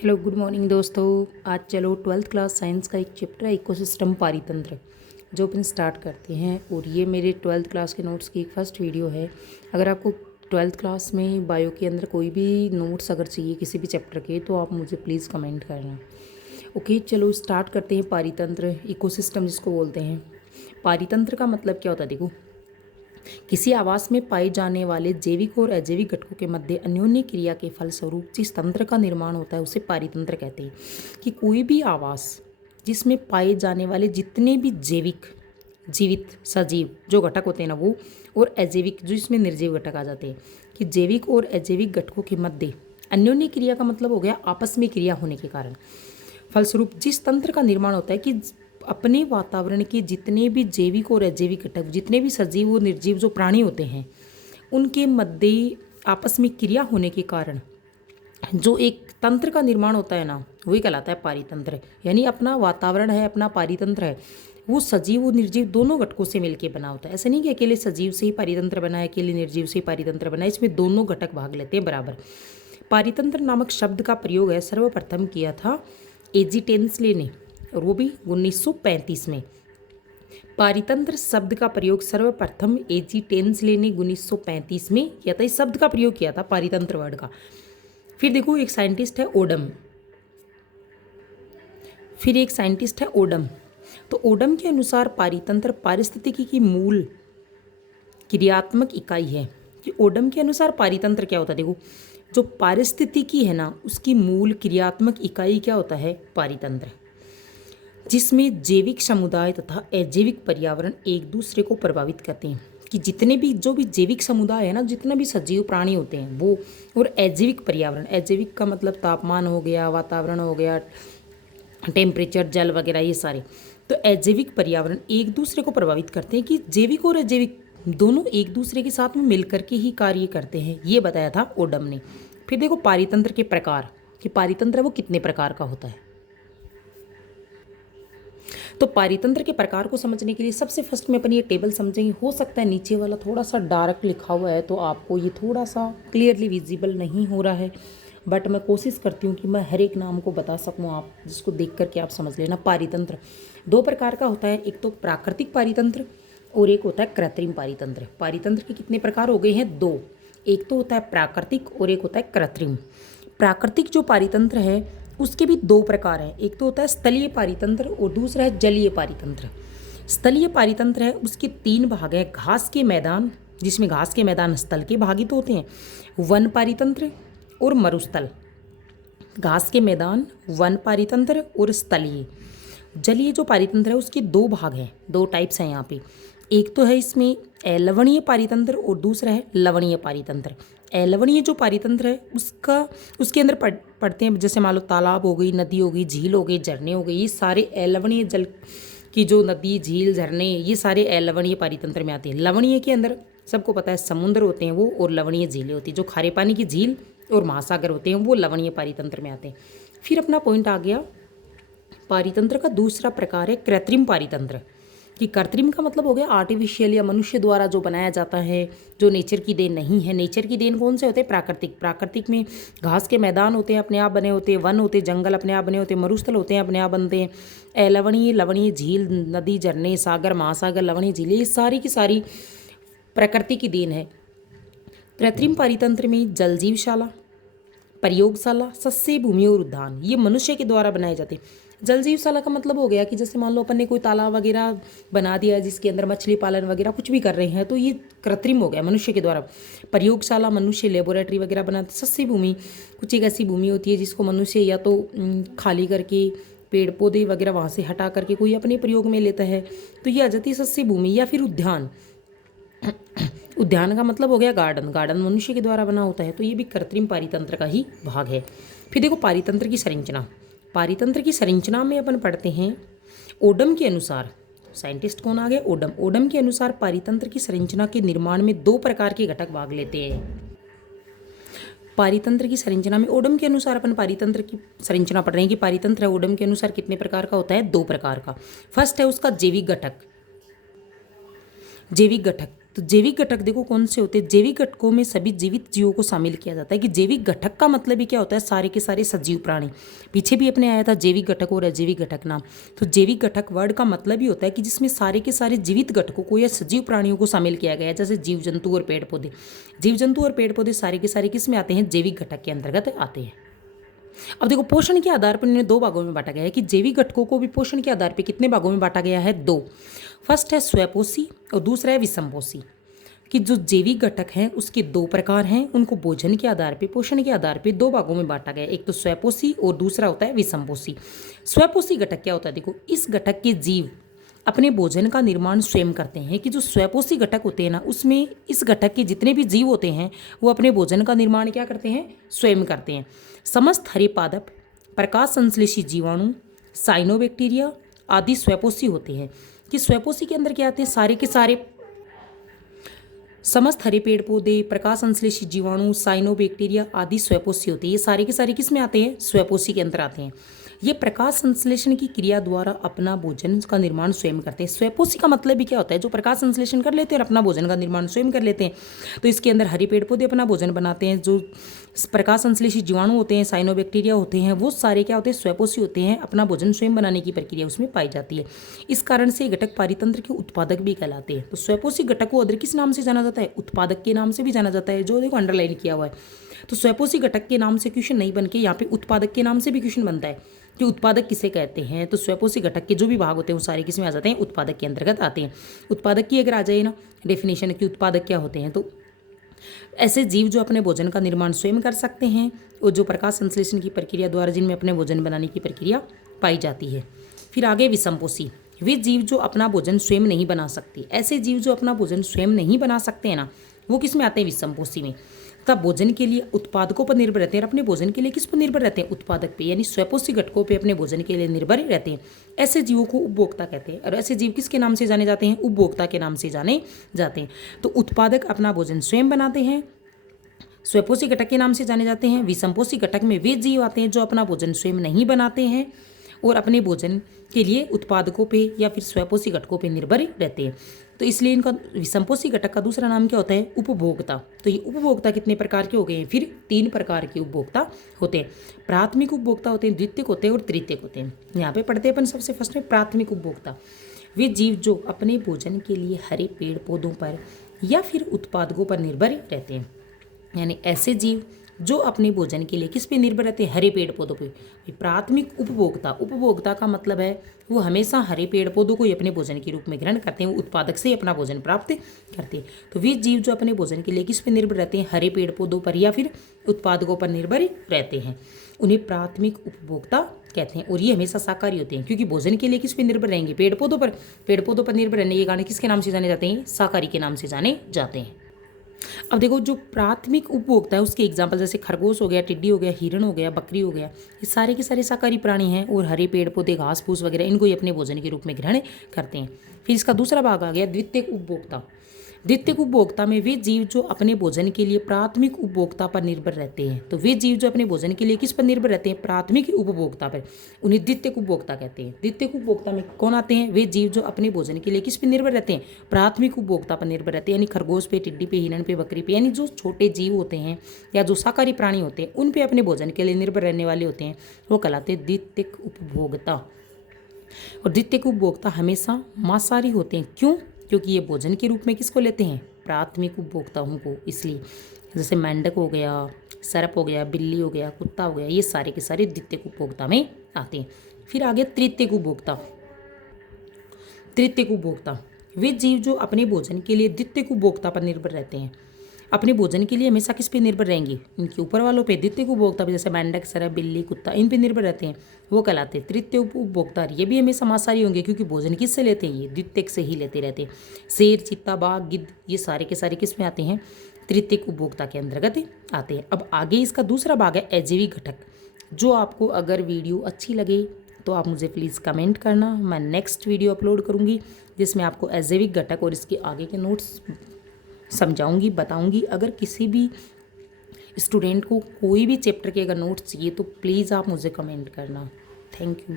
Hello good morning दोस्तों। आज चलो ट्वेल्थ क्लास साइंस का एक चैप्टर है इकोसिस्टम पारितंत्र जो अपन स्टार्ट करते हैं। और ये मेरे ट्वेल्थ क्लास के नोट्स की एक फर्स्ट वीडियो है। अगर आपको ट्वेल्थ क्लास में बायो के अंदर कोई भी नोट्स अगर चाहिए किसी भी चैप्टर के तो आप मुझे प्लीज़ कमेंट करना। ओके चलो स्टार्ट करते हैं। पारितंत्र इकोसिस्टम जिसको बोलते हैं। पारितंत्र का मतलब क्या होता है देखो, किसी आवास में पाए जाने वाले जैविक और अजैविक घटकों के मध्य अन्योन्य क्रिया के फलस्वरूप जिस तंत्र का निर्माण होता है उसे पारितंत्र कहते हैं। कि कोई भी आवास जिसमें पाए जाने वाले जितने भी जैविक जीवित सजीव जो घटक होते हैं ना वो, और अजैविक जो इसमें निर्जीव घटक आ जाते हैं, कि जैविक और अजैविक घटकों के मध्य अन्योन्य क्रिया का मतलब हो गया आपस में क्रिया होने के कारण फलस्वरूप जिस तंत्र का निर्माण होता है कि अपने वातावरण के जितने भी जैविक और अजैविक घटक जितने भी सजीव और निर्जीव जो प्राणी होते हैं उनके मध्य आपस में क्रिया होने के कारण जो एक तंत्र का निर्माण होता है ना वही कहलाता है पारितंत्र। यानी अपना वातावरण है, अपना पारितंत्र है, वो सजीव और निर्जीव दोनों घटकों से मिलकर बना होता है। ऐसा नहीं कि अकेले सजीव से ही पारितंत्र बना है, अकेले निर्जीव से ही पारितंत्र बना है, इसमें दोनों घटक भाग लेते हैं बराबर। पारितंत्र नामक शब्द का प्रयोग है सर्वप्रथम किया था एजिटेंसले ने, और वो भी 1935 में। पारितंत्र शब्द का प्रयोग सर्वप्रथम एजिटेंसले ने 1935 में किया था। इस शब्द का प्रयोग किया था पारितंत्र वर्ड का। फिर देखो एक साइंटिस्ट है ओडम, तो ओडम के अनुसार पारितंत्र पारिस्थितिकी की मूल क्रियात्मक इकाई है। कि ओडम के अनुसार पारितंत्र क्या होता है देखो, जो पारिस्थितिकी है ना उसकी मूल क्रियात्मक इकाई क्या होता है पारितंत्र, जिसमें जैविक समुदाय तथा अजैविक पर्यावरण एक दूसरे को प्रभावित करते हैं। कि जितने भी जो भी जैविक समुदाय है ना, जितने भी सजीव प्राणी होते हैं वो, और अजैविक पर्यावरण, अजैविक का मतलब तापमान हो गया, वातावरण हो गया, टेम्परेचर, जल वगैरह ये सारे, तो अजैविक पर्यावरण एक दूसरे को प्रभावित करते हैं। कि जैविक और अजैविक दोनों एक दूसरे के साथ में मिलकर के ही कार्य करते हैं, ये बताया था ओडम ने। फिर देखो पारितंत्र के प्रकार, कि पारितंत्र वो कितने प्रकार का होता है। तो पारितंत्र के प्रकार को समझने के लिए सबसे फर्स्ट में अपन ये टेबल समझेंगे। हो सकता है नीचे वाला थोड़ा सा डार्क लिखा हुआ है तो आपको ये थोड़ा सा क्लियरली विजिबल नहीं हो रहा है, बट मैं कोशिश करती हूँ कि मैं हर एक नाम को बता सकूँ आप जिसको देख करके आप समझ लेना। पारितंत्र दो प्रकार का होता है, एक तो प्राकृतिक पारितंत्र और एक होता है कृत्रिम पारितंत्र। पारितंत्र के कितने प्रकार हो गए हैं? दो। एक तो होता है प्राकृतिक और एक होता है कृत्रिम। प्राकृतिक जो पारितंत्र है उसके भी दो प्रकार हैं, एक तो होता है स्थलीय पारितंत्र और दूसरा है जलीय पारितंत्र। स्थलीय पारितंत्र है उसके तीन भाग हैं। घास के मैदान, जिसमें घास के मैदान स्थल के भागित होते हैं, वन पारितंत्र और मरुस्थल। घास के मैदान, वन पारितंत्र और स्थलीय। जलीय जो पारितंत्र है उसके दो भाग हैं, दो टाइप्स हैं यहाँ पे। एक तो है इसमें लवणीय पारितंत्र और दूसरा है लवणीय पारितंत्र। लवणीय जो पारितंत्र है उसके अंदर पड़ते हैं, जैसे मान लो तालाब हो गई, नदी हो गई, झील हो गई, झरने हो गए, ये सारे लवणीय जल की जो नदी, झील, झरने, ये सारे लवणीय पारितंत्र में आते हैं। लवणीय के अंदर सबको पता है समुद्र होते हैं वो, और लवणीय झीलें होती हैं। जो खारे पानी की झील और महासागर होते हैं वो लवणीय पारितंत्र में आते हैं। फिर अपना पॉइंट आ गया पारितंत्र का दूसरा प्रकार है कृत्रिम पारितंत्र। कि कृत्रिम का मतलब हो गया आर्टिफिशियल या मनुष्य द्वारा जो बनाया जाता है, जो नेचर की देन नहीं है। नेचर की देन कौन से होते हैं? प्राकृतिक। प्राकृतिक में घास के मैदान होते हैं अपने आप बने होते हैं, वन होते हैं, जंगल अपने आप बने होते हैं, मरुस्थल होते हैं अपने आप बनते हैं। लवणीय, लवणीय झील, नदी, झरने, सागर, महासागर, लवणीय झीलें, ये सारी की सारी प्रकृति की देन है। कृत्रिम पारितंत्र में जलजीवशाला, प्रयोगशाला, सस्य भूमि और उद्यान ये मनुष्य के द्वारा बनाए जाते हैं। जलजीवशाला का मतलब हो गया कि जैसे मान लो अपन ने कोई तालाब वगैरह बना दिया जिसके अंदर मछली पालन वगैरह कुछ भी कर रहे हैं तो ये कृत्रिम हो गया, मनुष्य के द्वारा। प्रयोगशाला, मनुष्य लेबोरेटरी वगैरह बनाते। सस्य भूमि कुछ एक ऐसी भूमि होती है जिसको मनुष्य या तो खाली करके पेड़ पौधे वगैरह वहाँ से हटा करके कोई अपने प्रयोग में लेता है, तो ये आ जाती है सस्य भूमि। या फिर उद्यान, उद्यान का मतलब हो गया गार्डन। गार्डन मनुष्य के द्वारा बना होता है, तो ये भी कृत्रिम पारितंत्र का ही भाग है। फिर देखो पारितंत्र की संरचना। पारितंत्र की संरचना में अपन पढ़ते हैं ओडम के अनुसार, साइंटिस्ट कौन आ गए? ओडम। ओडम के अनुसार पारितंत्र की संरचना के निर्माण में दो प्रकार के घटक भाग लेते हैं। पारितंत्र की संरचना में ओडम के अनुसार अपन पारितंत्र की संरचना पढ़ रहे हैं कि पारितंत्र ओडम के अनुसार कितने प्रकार का होता है? दो प्रकार का। फर्स्ट है उसका जैविक घटक। जैविक घटक तो जैविक घटक देखो कौन से होते हैं। जैविक घटकों में सभी जीवित जीवों को शामिल किया जाता है। कि जैविक घटक का मतलब ही क्या होता है, सारे के सारे सजीव प्राणी। पीछे भी अपने आया था जैविक घटक और अजैविक घटक नाम। तो जैविक घटक वर्ड का मतलब ही होता है कि जिसमें सारे के सारे जीवित घटकों को या सजीव प्राणियों को शामिल किया गया है, जैसे जीव जंतु और पेड़ पौधे। जीव जंतु और पेड़ पौधे सारे के सारे किस में आते हैं, जैविक घटक के अंतर्गत आते हैं। अब देखो पोषण के आधार पर इन्हें दो भागों में बांटा गया है। कि जैविक घटकों को भी पोषण के आधार पर कितने भागों में बांटा गया है, दो। फर्स्ट है स्वपोषी और दूसरा है विषमपोषी। कि जो जैविक घटक हैं उसके दो प्रकार हैं, उनको भोजन के आधार पे, पोषण के आधार पे दो भागों में बांटा गया है। एक तो स्वपोषी और दूसरा होता है विषमपोषी। स्वपोषी घटक क्या होता है, देखो इस घटक के जीव अपने भोजन का निर्माण स्वयं करते हैं। कि जो स्वपोषी घटक होते हैं ना, उसमें इस घटक के जितने भी जीव होते हैं वो अपने भोजन का निर्माण क्या करते हैं, स्वयं करते हैं। समस्त हरे पादप, प्रकाश संश्लेषी जीवाणु, साइनोबैक्टीरिया आदि स्वपोषी होते हैं। कि स्वपोषी के अंदर क्या आते हैं, सारे के सारे समस्त हरे पेड़ पौधे, प्रकाश संश्लेषी जीवाणु, साइनोबैक्टीरिया आदि स्वपोषी होते हैं। ये सारे के सारे किस में आते हैं, स्वपोषी के अंदर आते हैं। ये प्रकाश संश्लेषण की क्रिया द्वारा अपना भोजन का निर्माण स्वयं करते हैं। स्वपोषी का मतलब भी क्या होता है, जो प्रकाश संश्लेषण कर लेते हैं और अपना भोजन का निर्माण स्वयं कर लेते हैं। तो इसके अंदर हरे पेड़ पौधे अपना भोजन बनाते हैं। जो प्रकाश संश्लेषी जीवाणु होते हैं, साइनोबैक्टीरिया होते हैं, वो सारे क्या होते हैं, स्वपोषी होते हैं। अपना भोजन स्वयं बनाने की प्रक्रिया उसमें पाई जाती है। इस कारण से घटक पारितंत्र के उत्पादक भी कहलाते हैं। तो स्वपोषी घटक को अदर किस नाम से जाना जाता है, उत्पादक के नाम से भी जाना जाता है, जो देखो अंडरलाइन किया हुआ है। तो स्वपोषी घटक के नाम से क्वेश्चन नहीं बन के यहाँ पे उत्पादक के नाम से भी क्वेश्चन बनता है कि उत्पादक किसे कहते हैं। तो स्वपोषी घटक के जो भी भाग होते हैं वो सारे किस में आ जाते हैं, उत्पादक के अंतर्गत आते हैं। उत्पादक की अगर आ जाए ना डेफिनेशन कि उत्पादक क्या होते हैं, तो ऐसे जीव जो अपने भोजन का निर्माण स्वयं कर सकते हैं और जो प्रकाश संश्लेषण की प्रक्रिया द्वारा जिनमें अपने भोजन बनाने की प्रक्रिया पाई जाती है। फिर आगे विषमपोषी, वे जीव जो अपना भोजन स्वयं नहीं बना सकते। ऐसे जीव जो अपना भोजन स्वयं नहीं बना सकते हैं ना, वो किस में आते हैं, विषमपोषी में। तब भोजन के लिए उत्पादकों पर निर्भर रहते हैं। अपने भोजन के लिए किस पर निर्भर रहते हैं, उत्पादक पे, यानी स्वपोषी घटकों पे अपने भोजन के लिए निर्भर रहते हैं। ऐसे जीवों को उपभोक्ता कहते हैं। और ऐसे जीव किसके नाम से जाने जाते हैं, उपभोक्ता के नाम से जाने जाते हैं। तो उत्पादक अपना भोजन स्वयं बनाते हैं, स्वपोषी घटक के नाम से जाने जाते हैं। विषमपोषी घटक में वे जीव आते हैं जो अपना भोजन स्वयं नहीं बनाते हैं और अपने भोजन के लिए उत्पादकों पे या फिर स्वपोषी घटकों पे निर्भर रहते हैं। तो इसलिए इनका विषमपोषी घटक का दूसरा नाम क्या होता है, उपभोक्ता। तो ये उपभोक्ता कितने प्रकार के हो गए हैं, फिर 3 प्रकार के उपभोक्ता होते हैं। प्राथमिक उपभोक्ता होते हैं, द्वितीयक होते हैं और तृतीयक होते हैं। यहाँ पे पढ़ते हैं अपन सबसे फर्स्ट में प्राथमिक उपभोक्ता। वे जीव जो अपने भोजन के लिए हरे पेड़ पौधों पर या फिर उत्पादकों पर निर्भर रहते हैं। यानी ऐसे जीव जो अपने भोजन के लिए किस पे निर्भर रहते हैं, हरे पेड़ पौधों पे। प्राथमिक उपभोक्ता, उपभोक्ता का मतलब है वो हमेशा हरे पेड़ पौधों को ही अपने भोजन के रूप में ग्रहण करते हैं, वो उत्पादक से अपना भोजन प्राप्त करते हैं। तो वे जीव जो अपने भोजन के लिए किस पे निर्भर रहते हैं, हरे पेड़ पौधों पर या फिर उत्पादकों पर निर्भर रहते हैं, उन्हें प्राथमिक उपभोक्ता कहते हैं। और ये हमेशा शाकाहारी होते हैं, क्योंकि भोजन के लिए किस पे निर्भर रहेंगे, पेड़ पौधों पर। पेड़ पौधों पर निर्भर रहने के कारण किसके नाम से जाने जाते हैं, शाकाहारी के नाम से जाने जाते हैं। अब देखो जो प्राथमिक उपभोक्ता है उसके एग्जाम्पल जैसे खरगोश हो गया, टिड्डी हो गया, हिरण हो गया, बकरी हो गया, ये सारे के सारे शाकाहारी प्राणी हैं और हरे पेड़ पौधे, घास फूस वगैरह इनको ही अपने भोजन के रूप में ग्रहण करते हैं। फिर इसका दूसरा भाग आ गया द्वितीयक उपभोक्ता। द्वितीयक उपभोक्ता में वे जीव जो अपने भोजन के लिए प्राथमिक उपभोक्ता पर निर्भर रहते हैं। तो वे जीव जो अपने भोजन के लिए किस पर निर्भर रहते हैं, प्राथमिक उपभोक्ता पर, उन्हें द्वितीयक उपभोक्ता कहते हैं। द्वितीयक उपभोक्ता में कौन आते हैं, वे जीव जो अपने भोजन के लिए किस पर निर्भर रहते हैं, प्राथमिक उपभोक्ता पर निर्भर रहते हैं। यानी खरगोश पे, टिड्डी पे, हिरण पे, बकरी पे, यानी जो छोटे जीव होते हैं या जो शाकाहारी प्राणी होते हैं उन पे अपने भोजन के लिए निर्भर रहने वाले होते हैं, वो कहलाते हैं द्वितीयक उपभोक्ता। और द्वितीयक उपभोक्ता हमेशा मांसाहारी होते हैं। क्यों, क्योंकि ये भोजन के रूप में किसको लेते हैं, प्राथमिक उपभोक्ताओं को। इसलिए जैसे मेंढक हो गया, सर्प हो गया, बिल्ली हो गया, कुत्ता हो गया, ये सारे के सारे द्वितीयक उपभोक्ता में आते हैं। फिर आगे तृतीयक उपभोक्ता। तृतीयक उपभोक्ता वे जीव जो अपने भोजन के लिए द्वितीयक उपभोक्ता पर निर्भर रहते हैं। अपने भोजन के लिए हमेशा किस पे निर्भर रहेंगे, इनके ऊपर वालों पे, द्वितीयक उपभोक्ता पे, जैसे मेंढक, सर्प, बिल्ली, कुत्ता, इन पे निर्भर रहते हैं, वो कहलाते हैं तृतीयक उपभोक्ता। ये भी हमेशा मांसाहारी होंगे क्योंकि भोजन किससे लेते हैं, ये द्वितीयक से ही लेते रहते हैं। शेर, चीता, बाघ, गिद्ध, ये सारे के सारे किस में आते हैं, तृतीयक उपभोक्ता के अंतर्गत आते हैं। अब आगे इसका दूसरा भाग है अजैविक घटक। जो आपको अगर वीडियो अच्छी लगे तो आप मुझे प्लीज़ कमेंट करना, मैं नेक्स्ट वीडियो अपलोड करूँगी जिसमें आपको अजैविक घटक और इसके आगे के नोट्स समझाऊंगी, बताऊंगी। अगर किसी भी स्टूडेंट को कोई भी चैप्टर के अगर नोट्स चाहिए तो प्लीज़ आप मुझे कमेंट करना। Thank you.